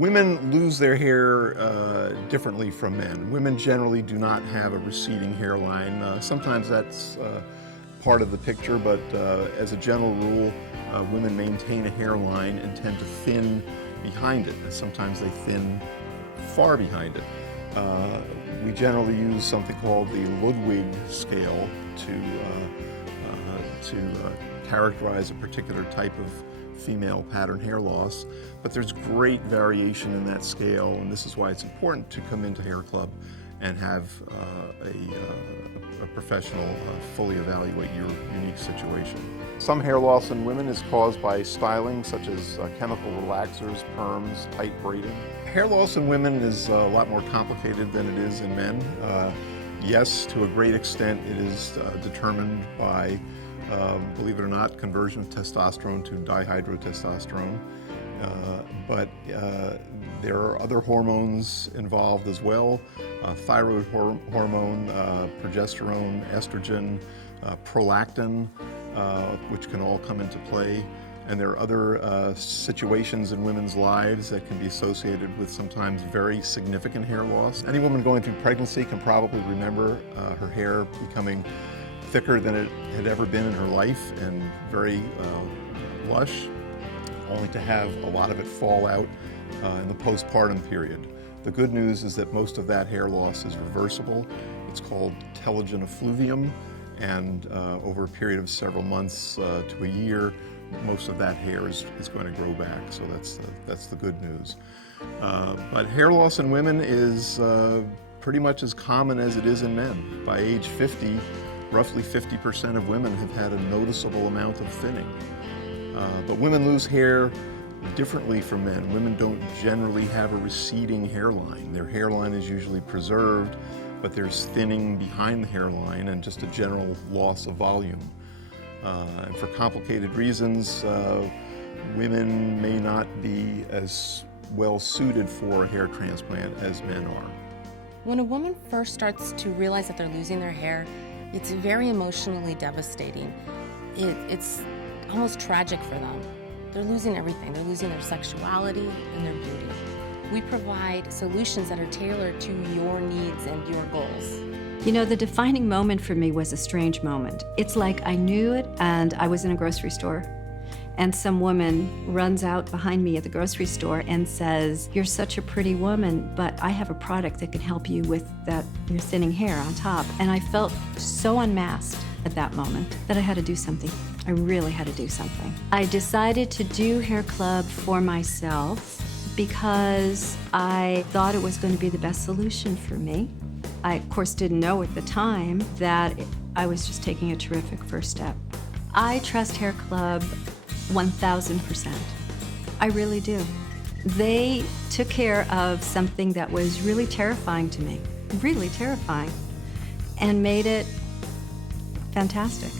Women lose their hair differently from men. Women generally do not have a receding hairline. Sometimes that's part of the picture, but as a general rule, women maintain a hairline and tend to thin behind it. And sometimes they thin far behind it. We generally use something called the Ludwig Scale to characterize a particular type of female pattern hair loss, but there's great variation in that scale, and this is why it's important to come into HairClub and have a professional fully evaluate your unique situation. Some hair loss in women is caused by styling, such as chemical relaxers, perms, tight braiding. Hair loss in women is a lot more complicated than it is in men. Yes, to a great extent, it is determined by believe it or not, conversion of testosterone to dihydrotestosterone. But there are other hormones involved as well. Thyroid hormone, progesterone, estrogen, prolactin, which can all come into play. And there are other situations in women's lives that can be associated with sometimes very significant hair loss. Any woman going through pregnancy can probably remember her hair becoming thicker than it had ever been in her life and very lush, only to have a lot of it fall out in the postpartum period. The good news is that most of that hair loss is reversible. It's called telogen effluvium, and over a period of several months to a year, most of that hair is going to grow back, so that's the good news. But hair loss in women is pretty much as common as it is in men. By age 50, roughly 50% of women have had a noticeable amount of thinning. But women lose hair differently from men. Women don't generally have a receding hairline. Their hairline is usually preserved, but there's thinning behind the hairline and just a general loss of volume. And for complicated reasons, women may not be as well suited for a hair transplant as men are. When a woman first starts to realize that they're losing their hair, it's very emotionally devastating. It's almost tragic for them. They're losing everything. They're losing their sexuality and their beauty. We provide solutions that are tailored to your needs and your goals. You know, the defining moment for me was a strange moment. It's like I knew it, and I was in a grocery store, and some woman runs out behind me at the grocery store and says, "You're such a pretty woman, but I have a product that can help you with your thinning hair on top." And I felt so unmasked at that moment that I had to do something. I really had to do something. I decided to do HairClub for myself because I thought it was going to be the best solution for me. I, of course, didn't know at the time that I was just taking a terrific first step. I trust HairClub 1000%. I really do. They took care of something that was really terrifying to me, really terrifying, and made it fantastic.